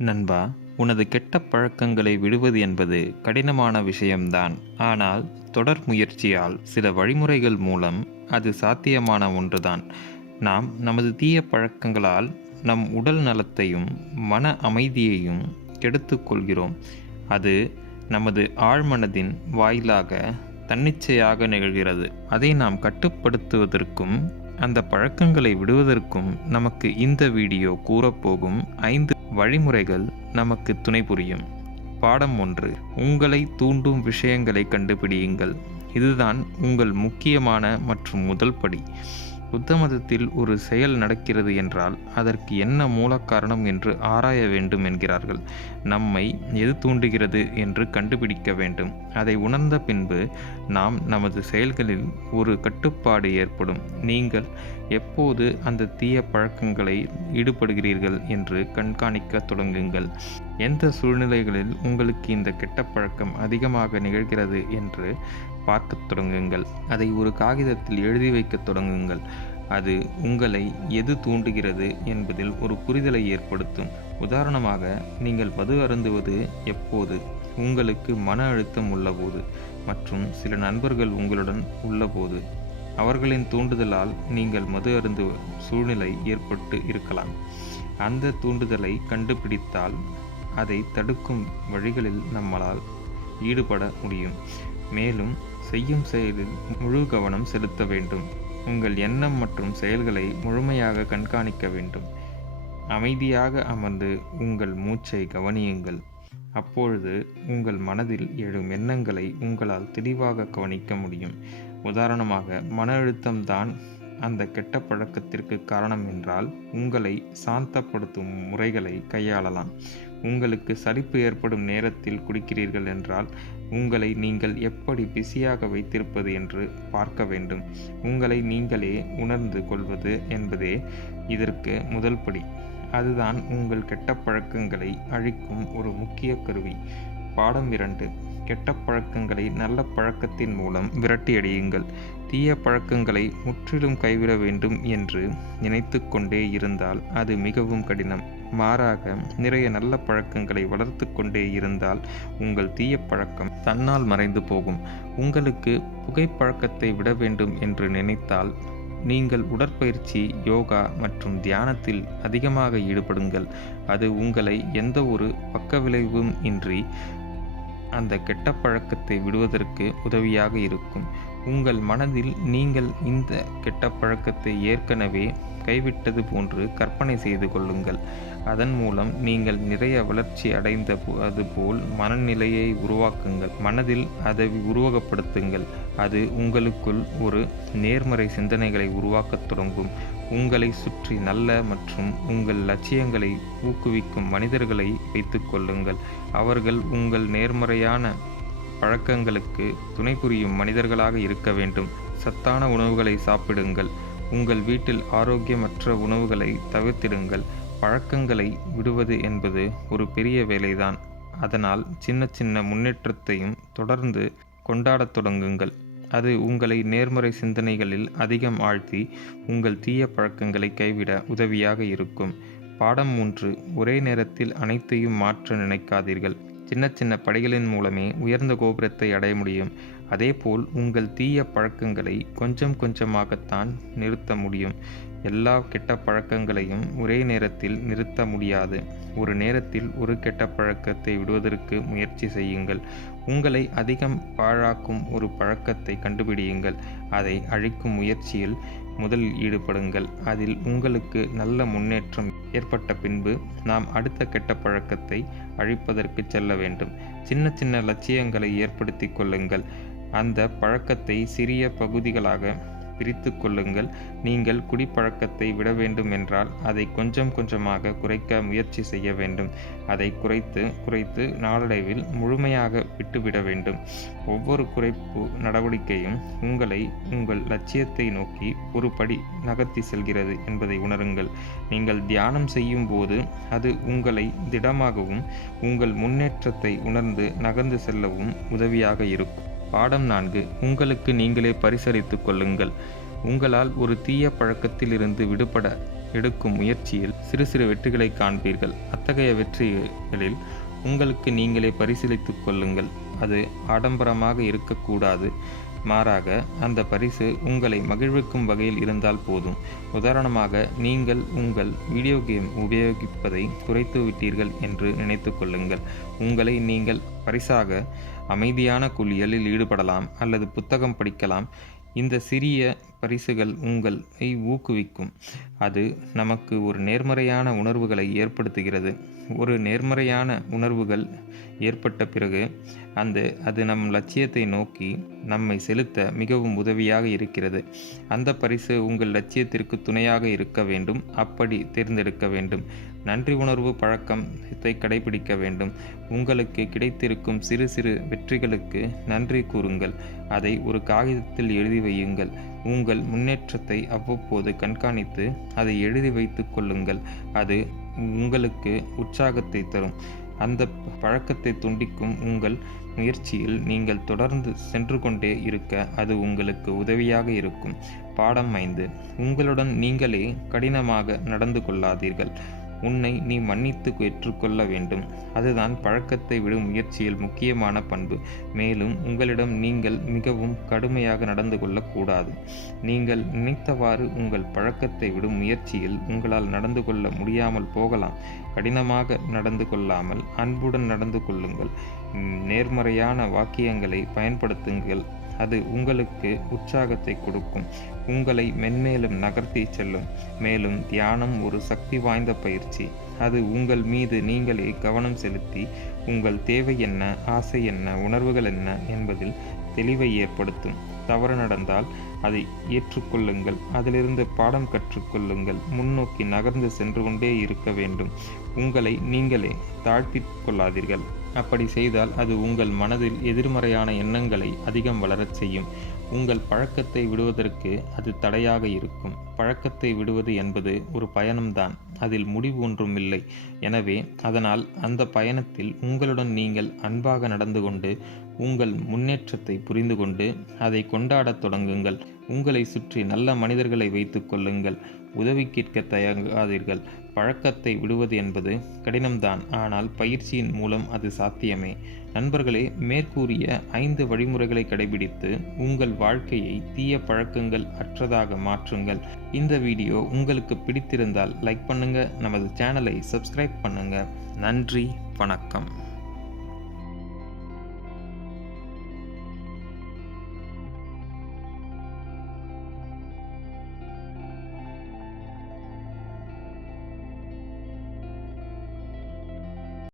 நண்பா உனது கெட்ட பழக்கங்களை விடுவது என்பது கடினமான விஷயம்தான். ஆனால் தொடர் முயற்சியால் சில வழிமுறைகள் மூலம் அது சாத்தியமான ஒன்றுதான். நாம் நமது தீய பழக்கங்களால் நம் உடல் நலத்தையும் மன அமைதியையும் கெடுத்துக்கொள்கிறோம் அது நமது ஆழ்மனதின் வாயிலாக தன்னிச்சையாக நிகழ்கிறது. அதை நாம் கட்டுப்படுத்துவதற்கும் அந்த பழக்கங்களை விடுவதற்கும் நமக்கு இந்த வீடியோ கூறப்போகும் ஐந்து வழிமுறைகள் நமக்கு துணை புரியும். பாடம் ஒன்று. உங்களை தூண்டும் விஷயங்களை கண்டுபிடியுங்கள். இதுதான் உங்கள் முக்கியமான மற்றும் முதல் படி. புத்த மதத்தில் ஒரு செயல் நடக்கிறது என்றால் அதற்கு என்ன மூல காரணம் என்று ஆராய வேண்டும் என்கிறார்கள். நம்மை எது தூண்டுகிறது என்று கண்டுபிடிக்க வேண்டும். அதை உணர்ந்த பின்பு நாம் நமது செயல்களில் ஒரு கட்டுப்பாடு ஏற்படும். நீங்கள் எப்போது அந்த தீய பழக்கங்களை ஈடுபடுகிறீர்கள் என்று கண்காணிக்க தொடங்குங்கள். எந்த சூழ்நிலைகளில் உங்களுக்கு இந்த கெட்ட பழக்கம் அதிகமாக நிகழ்கிறது என்று பார்க்கத் தொடங்குங்கள். அதை ஒரு காகிதத்தில் எழுதி வைக்கத் தொடங்குங்கள். அது உங்களை எது தூண்டுகிறது என்பதில் ஒரு புரிதலை ஏற்படுத்தும். உதாரணமாக நீங்கள் மது அருந்துவது எப்போது? உங்களுக்கு மன அழுத்தம் உள்ளபோது மற்றும் சில நண்பர்கள் உங்களுடன் உள்ளபோது. அவர்களின் தூண்டுதலால் நீங்கள் மது அருந்து சூழ்நிலை ஏற்பட்டு இருக்கலாம். அந்த தூண்டுதலை கண்டுபிடித்தால் அதை தடுக்கும் வழிகளில் நம்மளால் ஈடுபட முடியும். மேலும் செய்யும் செயலில் முழு கவனம் செலுத்த வேண்டும். உங்கள் எண்ணம் மற்றும் செயல்களை முழுமையாக கண்காணிக்க வேண்டும். அமைதியாக அமர்ந்து உங்கள் மூச்சை கவனியுங்கள். அப்பொழுது உங்கள் மனதில் எழும் எண்ணங்களை உங்களால் தெளிவாக கவனிக்க முடியும். உதாரணமாக மன அழுத்தம்தான் அந்த கெட்ட பழக்கத்திற்கு காரணம் என்றால் உங்களை சாந்தப்படுத்தும் முறைகளை கையாளலாம். உங்களுக்கு சலிப்பு ஏற்படும் நேரத்தில் குடிக்கிறீர்கள் என்றால் உங்களை நீங்கள் எப்படி பிஸியாக வைத்திருப்பது என்று பார்க்க வேண்டும். உங்களை நீங்களே உணர்ந்து கொள்வது என்பதே இதற்கு முதல் படி. அதுதான் உங்கள் கெட்ட பழக்கங்களை அழிக்கும் ஒரு முக்கிய கருவி. பாடம் இரண்டு. கெட்ட பழக்கங்களை நல்ல பழக்கத்தின் மூலம் விரட்டியடியுங்கள் தீய பழக்கங்களை முற்றிலும் கைவிட வேண்டும் என்று நினைத்து கொண்டே இருந்தால் அது மிகவும் கடினம். மாறாக நிறைய நல்ல பழக்கங்களை வளர்த்து கொண்டே இருந்தால் உங்கள் தீய பழக்கம் தன்னால் மறைந்து போகும். உங்களுக்கு புகைப்பழக்கத்தை விட வேண்டும் என்று நினைத்தால் நீங்கள் உடற்பயிற்சி யோகா மற்றும் தியானத்தில் அதிகமாக ஈடுபடுங்கள். அது உங்களை எந்த ஒரு பக்கவிளைவும் இன்றி அந்த கெட்ட பழக்கத்தை விடுவதற்கு உதவியாக இருக்கும். உங்கள் மனதில் நீங்கள் இந்த கெட்ட பழக்கத்தை ஏற்கனவே கைவிட்டது போன்று கற்பனை செய்து கொள்ளுங்கள். அதன் மூலம் நீங்கள் நிறைய வளர்ச்சி அடைந்த அது போல் மனநிலையை உருவாக்குங்கள். மனதில் அதை உருவகப்படுத்துங்கள். அது உங்களுக்குள் ஒரு நேர்மறை சிந்தனைகளை உருவாக்கத் தொடங்கும். உங்களை சுற்றி நல்ல மற்றும் உங்கள் லட்சியங்களை ஊக்குவிக்கும் மனிதர்களை வைத்து கொள்ளுங்கள். அவர்கள் உங்கள் நேர்மறையான பழக்கங்களுக்கு துணை புரியும் மனிதர்களாக இருக்க வேண்டும். சத்தான உணவுகளை சாப்பிடுங்கள். உங்கள் வீட்டில் ஆரோக்கியமற்ற உணவுகளை தவிர்த்திடுங்கள். பழக்கங்களை விடுவது என்பது ஒரு பெரிய வேலைதான். அதனால் சின்ன சின்ன முன்னேற்றத்தையும் தொடர்ந்து கொண்டாடத் தொடங்குங்கள். அது உங்களை நேர்மறை சிந்தனைகளில் அதிகம் ஆழ்த்தி உங்கள் தீய பழக்கங்களை கைவிட உதவியாக இருக்கும். பாடம் மூன்று ஒரே நேரத்தில் அனைத்தையும் மாற்ற நினைக்காதீர்கள். சின்ன சின்ன படிகளின் மூலமே உயர்ந்த கோபுரத்தை அடைய முடியும். அதேபோல் உங்கள் தீய பழக்கங்களை கொஞ்சம் கொஞ்சமாகத்தான் நிறுத்த முடியும். எல்லா கெட்ட பழக்கங்களையும் ஒரே நேரத்தில் நிறுத்த முடியாது. ஒரு நேரத்தில் ஒரு கெட்ட பழக்கத்தை விடுவதற்கு முயற்சி செய்யுங்கள். உங்களை அதிகம் பாழாக்கும் ஒரு பழக்கத்தை கண்டுபிடியுங்கள். அதை அழிக்கும் முயற்சியில் முதலில் ஈடுபடுங்கள். அதில் உங்களுக்கு நல்ல முன்னேற்றம் ஏற்பட்ட பின்பு நாம் அடுத்த கெட்ட பழக்கத்தை அழிப்பதற்கு செல்ல வேண்டும். சின்ன சின்ன லட்சியங்களை ஏற்படுத்தி கொள்ளுங்கள். அந்த பழக்கத்தை சிறிய பகுதிகளாக பிரித்து கொள்ளுங்கள். நீங்கள் குடிப்பழக்கத்தை விட வேண்டும் என்றால் அதை கொஞ்சம் கொஞ்சமாக குறைக்க முயற்சி செய்ய வேண்டும். அதை குறைத்து குறைத்து நாளடைவில் முழுமையாக விட்டுவிட வேண்டும். ஒவ்வொரு குறைப்பு நடவடிக்கையும் உங்களை உங்கள் லட்சியத்தை நோக்கி ஒரு படி நகர்த்தி செல்கிறது என்பதை உணருங்கள். நீங்கள் தியானம் செய்யும் போது அது உங்களை திடமாகவும் உங்கள் முன்னேற்றத்தை உணர்ந்து நகர்ந்து செல்லவும் உதவியாக இருக்கும். பாடம் நான்கு. உங்களுக்கு நீங்களே பரிசளித்துக் கொள்ளுங்கள். உங்களால் ஒரு தீய பழக்கத்தில் இருந்து விடுபட எடுக்கும் முயற்சியில் சிறு சிறு வெற்றிகளை காண்பீர்கள். அத்தகைய வெற்றிகளில் உங்களுக்கு நீங்களே பரிசீலித்துக் கொள்ளுங்கள். அது ஆடம்பரமாக இருக்கக்கூடாது. மாறாக அந்த பரிசு உங்களை மகிழ்விக்கும் வகையில் இருந்தால் போதும். உதாரணமாக நீங்கள் உங்கள் வீடியோ கேம் உபயோகிப்பதை குறைத்து விட்டீர்கள் என்று நினைத்து கொள்ளுங்கள். உங்களை நீங்கள் பரிசாக அமைதியான குளியலில் ஈடுபடலாம் அல்லது புத்தகம் படிக்கலாம். இந்த சிறிய பரிசுகள் உங்களை ஊக்குவிக்கும். அது நமக்கு ஒரு நேர்மறையான உணர்வுகளை ஏற்படுத்துகிறது. ஒரு நேர்மறையான உணர்வுகள் ஏற்பட்ட பிறகு அந்த அது நம் லட்சியத்தை நோக்கி நம்மை செலுத்த மிகவும் உதவியாக இருக்கிறது. அந்த பரிசு உங்கள் லட்சியத்திற்கு துணையாக இருக்க வேண்டும். அப்படி தேர்ந்தெடுக்க வேண்டும். நன்றி உணர்வு பழக்கம் இதை கடைபிடிக்க வேண்டும். உங்களுக்கு கிடைத்திருக்கும் சிறு சிறு வெற்றிகளுக்கு நன்றி கூறுங்கள். அதை ஒரு காகிதத்தில் எழுதி வையுங்கள். உங்கள் முன்னேற்றத்தை அவ்வப்போது கண்காணித்து அதை எழுதி வைத்து கொள்ளுங்கள். அது உங்களுக்கு உற்சாகத்தை தரும். அந்த பழக்கத்தை துண்டிக்கும் உங்கள் முயற்சியில் நீங்கள் தொடர்ந்து சென்று கொண்டே இருக்க அது உங்களுக்கு உதவியாக இருக்கும். பாடம் ஐந்து. உங்களுடன் நீங்களே கடினமாக நடந்து கொள்ளாதீர்கள். உன்னை நீ மன்னித்து ஏற்றுக்கொள்ள வேண்டும். அதுதான் பழக்கத்தை விடும் முயற்சியில் முக்கியமான பண்பு. மேலும் உங்களிடம் நீங்கள் மிகவும் கடுமையாக நடந்து கொள்ளக்கூடாது. நீங்கள் நினைத்தவாறு உங்கள் பழக்கத்தை விடும் முயற்சியில் உங்களால் நடந்து கொள்ள முடியாமல் போகலாம். கடினமாக நடந்து கொள்ளாமல் அன்புடன் நடந்து கொள்ளுங்கள். நேர்மறையான வாக்கியங்களை பயன்படுத்துங்கள். அது உங்களுக்கு உற்சாகத்தை கொடுக்கும். உங்களை மென்மேலும் நகர்த்தி செல்லும். மேலும் தியானம் ஒரு சக்தி வாய்ந்த பயிற்சி. அது உங்கள் மீது நீங்களே கவனம் செலுத்தி உங்கள் தேவை என்ன ஆசை என்ன உணர்வுகள் என்ன என்பதில் தெளிவை ஏற்படுத்தும். தவறு நடந்தால் அதை ஏற்றுக்கொள்ளுங்கள். அதிலிருந்து பாடம் கற்றுக்கொள்ளுங்கள். முன்னோக்கி நகர்ந்து சென்று கொண்டே இருக்க வேண்டும். உங்களை நீங்களே தாழ்த்தி கொள்ளாதீர்கள். அப்படி செய்தால் அது உங்கள் மனதில் எதிர்மறையான எண்ணங்களை அதிகம் வளரச் செய்யும். உங்கள் பழக்கத்தை விடுவதற்கு அது தடையாக இருக்கும். பழக்கத்தை விடுவது என்பது ஒரு பயணம்தான். அதில் முடிவு ஒன்றும் இல்லை. எனவே அதனால் அந்த பயணத்தில் உங்களுடன் நீங்கள் அன்பாக நடந்து கொண்டு உங்கள் முன்னேற்றத்தை புரிந்து கொண்டு அதை கொண்டாடத் தொடங்குங்கள். உங்களை சுற்றி நல்ல மனிதர்களை வைத்து கொள்ளுங்கள். உதவி கேட்க தயங்காதீர்கள். பழக்கத்தை விடுவது என்பது கடினம்தான். ஆனால் பயிற்சியின் மூலம் அது சாத்தியமே. நண்பர்களே மேற்கூறிய ஐந்து வழிமுறைகளை கடைபிடித்து உங்கள் வாழ்க்கையை தீய பழக்கங்கள் அற்றதாக மாற்றுங்கள். இந்த வீடியோ உங்களுக்கு பிடித்திருந்தால் லைக் பண்ணுங்கள் நமது சேனலை சப்ஸ்கிரைப் பண்ணுங்கள் நன்றி வணக்கம்.